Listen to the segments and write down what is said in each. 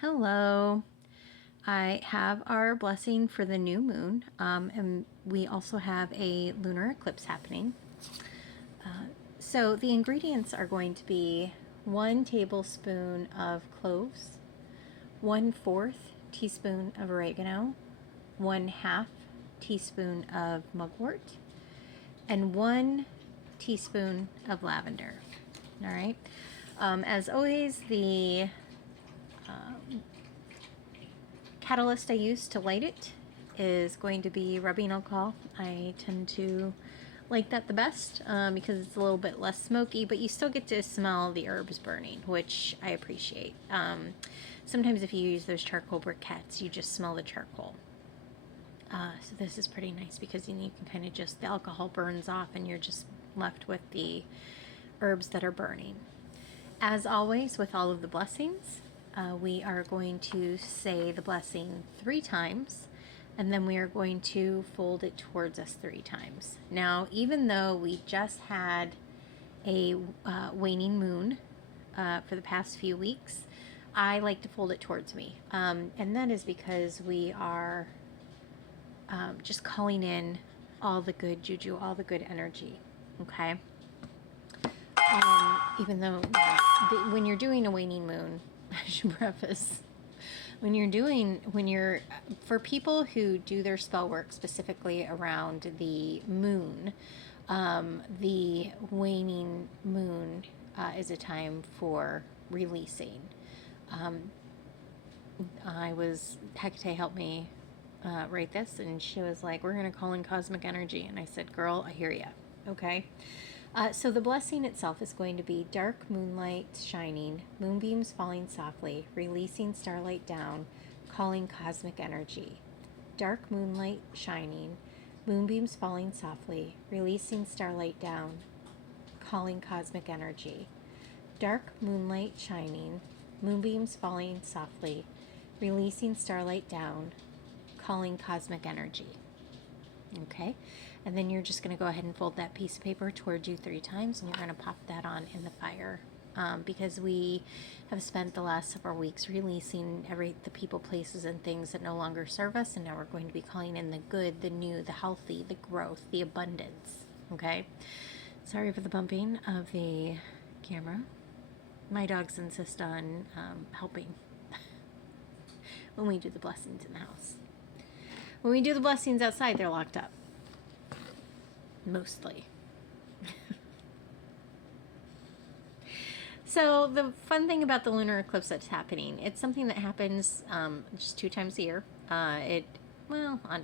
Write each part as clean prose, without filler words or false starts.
Hello. I have our blessing for the new moon, and we also have a lunar eclipse happening. So the ingredients are going to be 1 tablespoon of cloves, 1/4 teaspoon of oregano, 1/2 teaspoon of mugwort, and 1 teaspoon of lavender. All right. As always, the catalyst I use to light it is going to be rubbing alcohol. I tend to like that the best because it's a little bit less smoky, but you still get to smell the herbs burning, which I appreciate. Sometimes if you use those charcoal briquettes, you just smell the charcoal. So this is pretty nice because then you can kind of just, the alcohol burns off and you're just left with the herbs that are burning. As always, with all of the blessings, we are going to say the blessing 3 times, and then we are going to fold it towards us 3 times. Now, even though we just had a waning moon for the past few weeks, I like to fold it towards me. And that is because we are just calling in all the good juju, all the good energy, okay? Even though when you're doing a waning moon, I should preface, for people who do their spell work specifically around the moon, the waning moon is a time for releasing. Hecate helped me write this, and she was like, we're going to call in cosmic energy. And I said, girl, I hear ya. Okay. So the blessing itself is going to be dark moonlight shining, moonbeams falling softly, releasing starlight down, calling cosmic energy. Dark moonlight shining, moonbeams falling softly, releasing starlight down, calling cosmic energy. Dark moonlight shining, moonbeams falling softly, releasing starlight down, calling cosmic energy. Okay, and then you're just going to go ahead and fold that piece of paper towards you 3 times, and you're going to pop that on in the fire, because we have spent the last several weeks releasing the people, places, and things that no longer serve us, and now we're going to be calling in the good, the new, the healthy, the growth, the abundance. Okay, sorry for the bumping of the camera. My dogs insist on helping when we do the blessings in the house. When we do the blessings outside, they're locked up. Mostly. So the fun thing about the lunar eclipse that's happening, it's something that happens just 2 times a year. On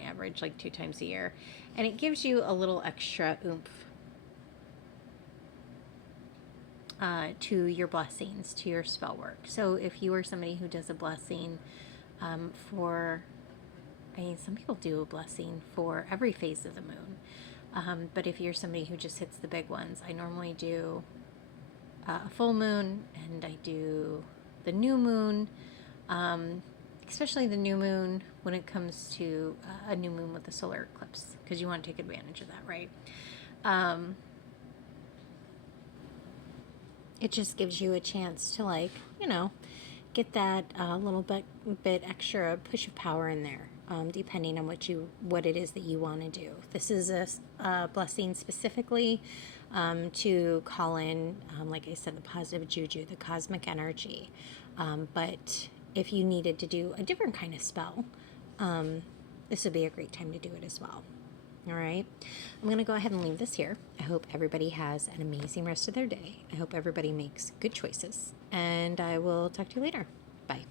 average, like 2 times a year. And it gives you a little extra oomph to your blessings, to your spell work. So if you are somebody who does a blessing some people do a blessing for every phase of the moon. But if you're somebody who just hits the big ones, I normally do a full moon, and I do the new moon, especially the new moon when it comes to a new moon with a solar eclipse, because you want to take advantage of that, right? It just gives you a chance to, get that little bit extra push of power in there, depending on what it is that you want to do. This is a blessing specifically to call in, like I said, the positive juju, the cosmic energy. But if you needed to do a different kind of spell, this would be a great time to do it as well. All right, I'm going to go ahead and leave this here. I hope everybody has an amazing rest of their day. I hope everybody makes good choices, and I will talk to you later. Bye.